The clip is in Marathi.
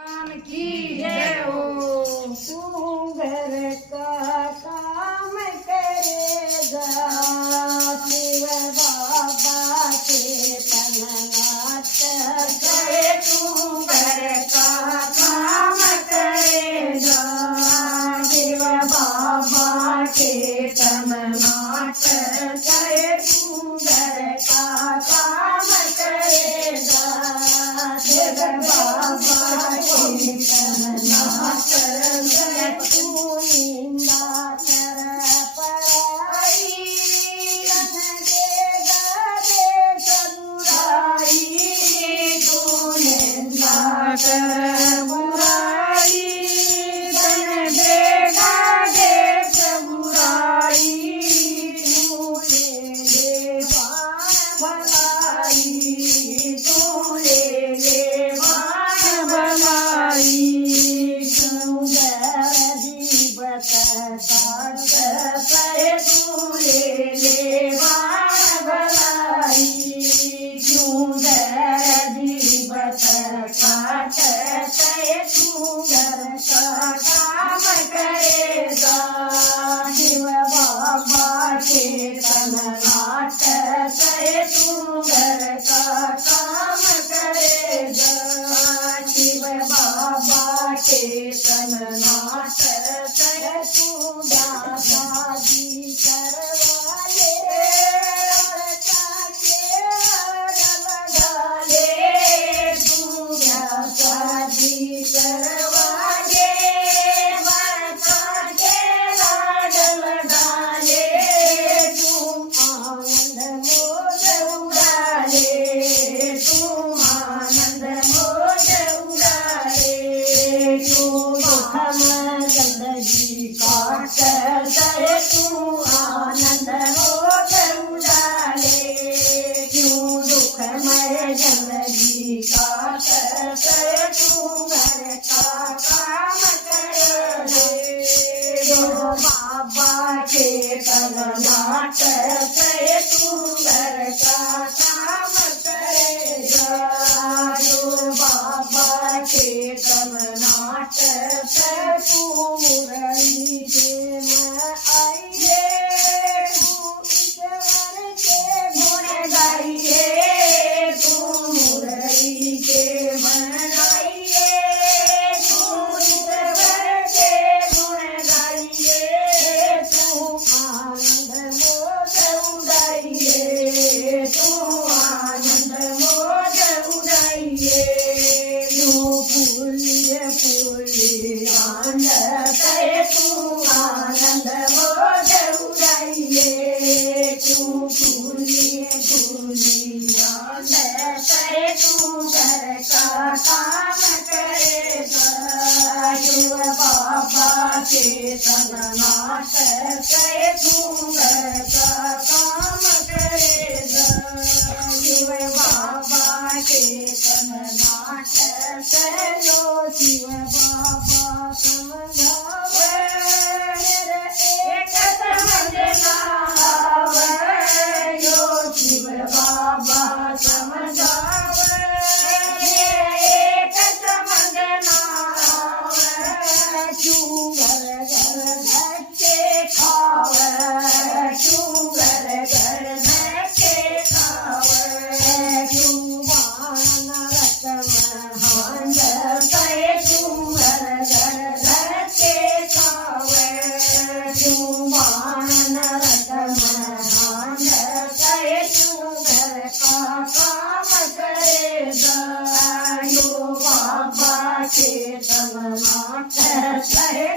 राम की जय हो। तू घर का काम करेगा शिव बाबा के तननाथ करे। तू घर का काम करेगा शिव बाबा के तननाथ करे। तू घर का काम करेगा शिव बाबा के तननाथ करे। तू निंदा कर पराई तन देगा देश बुराई। तू निंदा कर बुराई तन देगा देश बुराई। तू ले भलाई तू ले भलाई। तू जीवत साथ करे। तू ले भलाई क्यों जीवत साथ करे। तू घर का काम करेगा शिव बाबा के तननाथ करे। तू घर का काम करेगा शिव बाबा के तननाथ करे। तू शादी करवा ले लड़का के लगा ले। तू शादी करवा ले लड़का के लगा ले। तू आनंद मोज उड़ा ले। तू आनंद मोज उड़ा ले। तू हम गंदगी काट करे। तू आनंद मोज उड़ा ले। क्यों दुखमय जिंदगी काट करे। तू घर का काम करे। जो बाबा के तननाथ करे। तू घर का काम करेगा जो बाबा के तननाथ करे। तू मुरली के मैं आइए। तू ईश्वर के गुण गाइए। तू मुरली के मैं आइए। तू ईश्वर के गुण गाइए। तू आनंद मोज उड़ाइए। तू आनंद मोज उड़ाइए। तू फूलिए फूली आनंद करे। तू आनंद मोज उड़ाइए। तू फूलिए फूली आनंद करे। तू घर का काम करेगा शिव बाबा के तननाथ करे। तू घर का काम करेगा शिव बाबा के तननाथ करे। लो शिव बाबा समझावे मेरे एक समझना आवे। जो शिव बाबा समझावे मेरे एक समझना आवे। क्यों घर घर धक्के खावे। क्यों घर घर धक्के खावे। क्यों बाण नरक में हांड करे। तू घर घर धक्के खावे। क्यों बाण नरक में हांड करे। तू घर का काम करेगा जो बाबा के तननाथ करे।